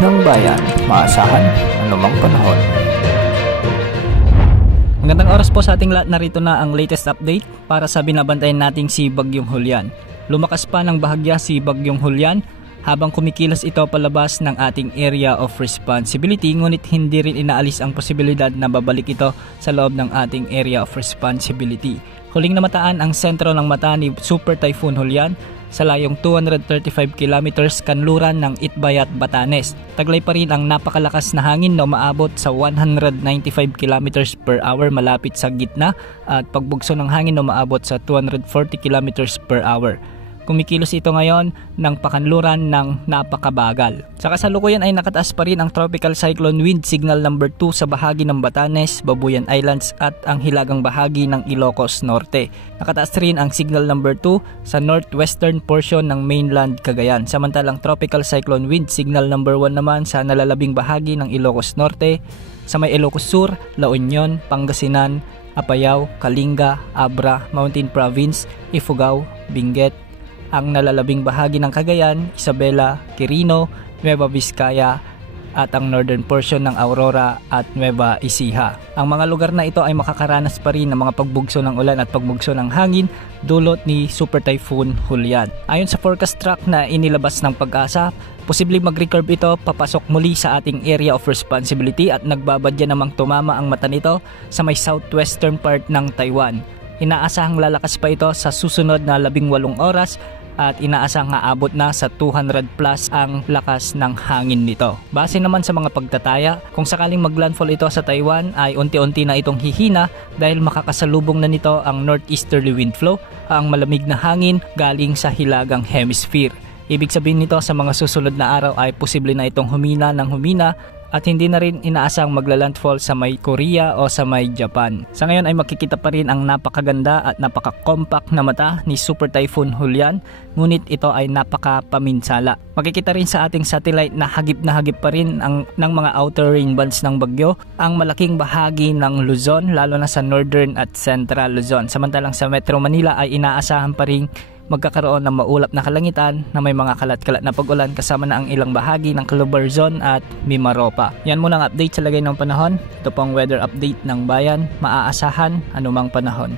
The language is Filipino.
ng bayan, maasahan anumang panahon. Magandang oras po sa ating lahat, narito na ang latest update para sa binabantayan nating si Bagyong Julian. Lumakas pa ng bahagya si Bagyong Julian habang kumikilos ito palabas ng ating area of responsibility, ngunit hindi rin inaalis ang posibilidad na babalik ito sa loob ng ating area of responsibility. Huling namataan ang sentro ng mata ni Super Typhoon Julian sa layong 235 kilometers kanluran ng Itbayat, Batanes. Taglay pa rin ang napakalakas na hangin na umaabot sa 195 kilometers per hour malapit sa gitna at pagbugso ng hangin na umaabot sa 240 kilometers per hour. Kumikilos ito ngayon ng pakanluran ng napakabagal. Sa kasalukuyan ay nakataas pa rin ang Tropical Cyclone Wind Signal number 2 sa bahagi ng Batanes, Babuyan Islands at ang hilagang bahagi ng Ilocos Norte. Nakataas rin ang Signal number 2 sa northwestern portion ng mainland Cagayan. Samantalang Tropical Cyclone Wind Signal number 1 naman sa nalalabing bahagi ng Ilocos Norte, sa may Ilocos Sur, La Union, Pangasinan, Apayao, Kalinga, Abra, Mountain Province, Ifugao, Benguet, ang nalalabing bahagi ng Cagayan, Isabela, Quirino, Nueva Vizcaya at ang northern portion ng Aurora at Nueva Ecija. Ang mga lugar na ito ay makakaranas pa rin ng mga pagbugso ng ulan at pagbugso ng hangin dulot ni Super Typhoon Julian. Ayon sa forecast track na inilabas ng Pag-asa, posibleng mag-recurve ito papasok muli sa ating area of responsibility at nagbabadya namang tumama ang mata nito sa may southwestern part ng Taiwan. Inaasahang lalakas pa ito sa susunod na 18 oras at inaasang aabot na sa 200 plus ang lakas ng hangin nito. Base naman sa mga pagtataya, kung sakaling maglandfall ito sa Taiwan ay unti-unti na itong hihina dahil makakasalubong na nito ang northeasterly wind flow, ang malamig na hangin galing sa hilagang hemisphere. Ibig sabihin nito sa mga susunod na araw ay posible na itong humina ng humina at hindi na rin inaasang maglalandfall sa may Korea o sa may Japan. Sa ngayon ay makikita pa rin ang napakaganda at napaka-compact na mata ni Super Typhoon Julian, ngunit ito ay napaka-paminsala. Makikita rin sa ating satellite na hagip pa rin ng mga outer rain bands ng bagyo ang malaking bahagi ng Luzon, lalo na sa northern at central Luzon. Samantalang sa Metro Manila ay inaasahan pa rin magkakaroon ng maulap na kalangitan na may mga kalat-kalat na pag-ulan kasama na ang ilang bahagi ng Calabarzon at Mimaropa. Yan muna ang update sa lagay ng panahon. Ito pong weather update ng bayan, maaasahan anumang panahon.